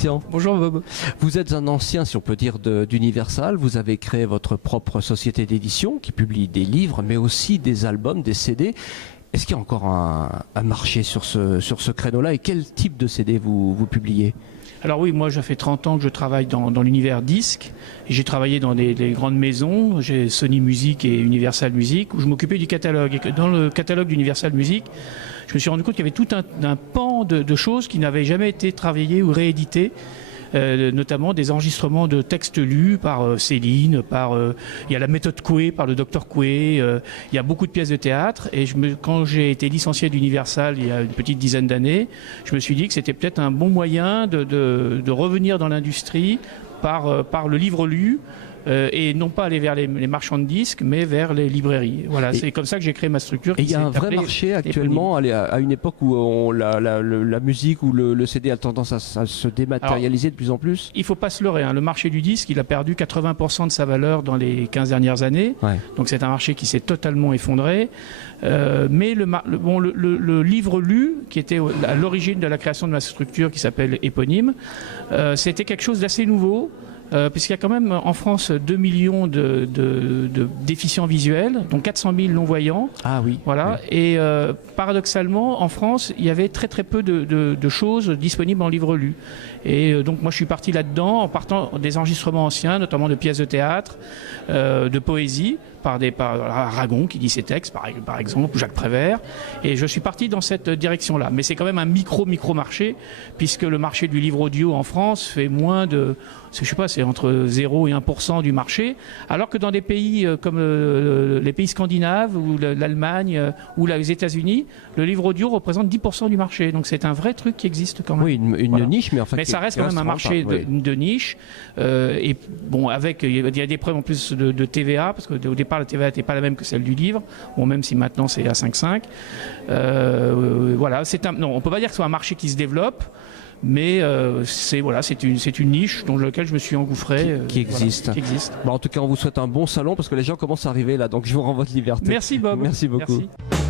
Christian. Bonjour Bob. Vous êtes un ancien, si on peut dire, d'Universal. Vous avez créé votre propre société d'édition qui publie des livres, mais aussi des albums, des CD. Est-ce qu'il y a encore un marché sur ce créneau-là et quel type de CD vous publiez ? Alors oui, moi ça fait 30 ans que je travaille dans l'univers disque. J'ai travaillé dans des grandes maisons, j'ai Sony Music et Universal Music, où je m'occupais du catalogue. Et dans le catalogue d'Universal Music, je me suis rendu compte qu'il y avait tout un pan de choses qui n'avaient jamais été travaillées ou rééditées. Notamment des enregistrements de textes lus par Céline, il y a la méthode Coué par le docteur Coué, il y a beaucoup de pièces de théâtre. Et quand j'ai été licencié d'Universal il y a une petite dizaine d'années, je me suis dit que c'était peut-être un bon moyen de revenir dans l'industrie par le livre lu. Et non pas aller vers les marchands de disques, mais vers les librairies. Voilà, c'est comme ça que j'ai créé ma structure. Et il y a un vrai marché actuellement, à une époque où la musique ou le CD a tendance à se dématérialiser. Alors, de plus en plus. Il ne faut pas se leurrer, hein. Le marché du disque, il a perdu 80% de sa valeur dans les 15 dernières années. Ouais. Donc c'est un marché qui s'est totalement effondré. Mais le livre lu, qui était à l'origine de la création de ma structure, qui s'appelle Éponyme, c'était quelque chose d'assez nouveau. Puisqu'il y a quand même en France 2 millions de déficients visuels, dont 400 000 non-voyants. Ah oui. Voilà. Oui. Et paradoxalement, en France, il y avait très très peu de choses disponibles en livre lu. Et donc moi je suis parti là-dedans en partant des enregistrements anciens, notamment de pièces de théâtre, de poésie, par Aragon qui dit ses textes par exemple, ou Jacques Prévert. Et je suis parti dans cette direction-là. Mais c'est quand même un micro marché, puisque le marché du livre audio en France fait moins de... Je sais pas, c'est entre 0 et 1% du marché, alors que dans des pays comme les pays scandinaves ou l'Allemagne ou les États-Unis, le livre audio représente 10% du marché. Donc c'est un vrai truc qui existe quand même. Oui, une niche, mais en fait... Mais ça reste quand même un marché de niche. Et bon, il y a des preuves en plus de TVA, parce qu'au départ la TVA n'était pas la même que celle du livre, bon, même si maintenant c'est à 5,5. Voilà, non, on peut pas dire que ce soit un marché qui se développe. Mais c'est une niche dans laquelle je me suis engouffré. Qui existe. Voilà, qui existe. Bon, en tout cas, on vous souhaite un bon salon parce que les gens commencent à arriver là. Donc je vous renvoie de liberté. Merci Bob. Merci beaucoup. Merci.